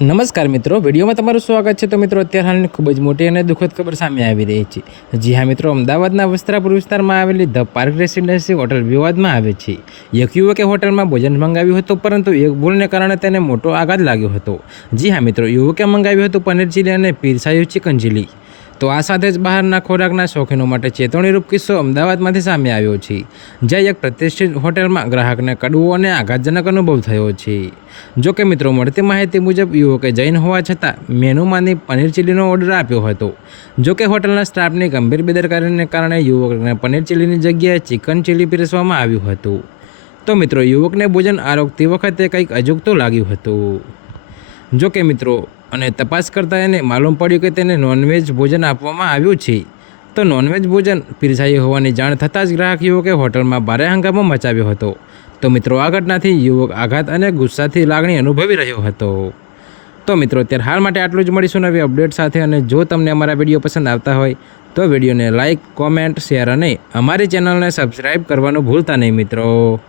નમસ્કાર મિત્રો, વિડીયોમાં તમારું સ્વાગત છે। તો મિત્રો, અત્યારે હાલની ખૂબ જ મોટી અને દુઃખદ ખબર સામે આવી રહી છે। જી હા મિત્રો, અમદાવાદના વસ્ત્રાપુર વિસ્તારમાં આવેલી ધ પાર્ક રેસિડેન્સી હોટલ વિવાદમાં આવે છે। એક યુવકે હોટલમાં ભોજન મંગાવ્યું હતું, પરંતુ એક ભૂલને કારણે તેને મોટો આઘાત લાગ્યો હતો। જી હા મિત્રો, યુવકે મંગાવ્યું હતું પનીર ચીલી અને પીરસાયું ચિકન ચીલી। તો આ સાથે જ બહારના ખોરાકના શોખીનો માટે ચેતવણીરૂપ કિસ્સો અમદાવાદમાંથી સામે આવ્યો છે, જ્યાં એક પ્રતિષ્ઠિત હોટલમાં ગ્રાહકને કડવો અને આઘાતજનક અનુભવ થયો છે। જો કે મિત્રો, મળતી માહિતી મુજબ યુવકે જૈન હોવા છતાં મેનુમાંની પનીર ચીલીનો ઓર્ડર આપ્યો હતો। જો કે હોટલના સ્ટાફની ગંભીર બેદરકારીને કારણે યુવકને પનીર ચીલીની જગ્યાએ ચિકન ચીલી પીરસવામાં આવ્યું હતું। તો મિત્રો, યુવકને ભોજન આરોગતી વખતે કંઈક અજુગતું લાગ્યું હતું। જો કે મિત્રો, અને તપાસ કરતાં એને માલુમ પડ્યું કે તેને નોનવેજ ભોજન આપવામાં આવ્યું છે। તો નોનવેજ ભોજન પીરસાયું હોવાની જાણ થતાં જ ગ્રાહક યુવકે હોટલમાં ભારે હંગામો મચાવ્યો હતો। તો મિત્રો, આ ઘટનાથી યુવક આઘાત અને ગુસ્સાથી લાગણી અનુભવી રહ્યો હતો। તો મિત્રો, અત્યારે હાલ માટે આટલું જ। મળીશું નવી અપડેટ સાથે। અને જો તમને અમારા વિડીયો પસંદ આવતા હોય તો વિડીયોને લાઇક, કોમેન્ટ, શેર અને અમારી ચેનલને સબસ્ક્રાઈબ કરવાનું ભૂલતા નહીં મિત્રો।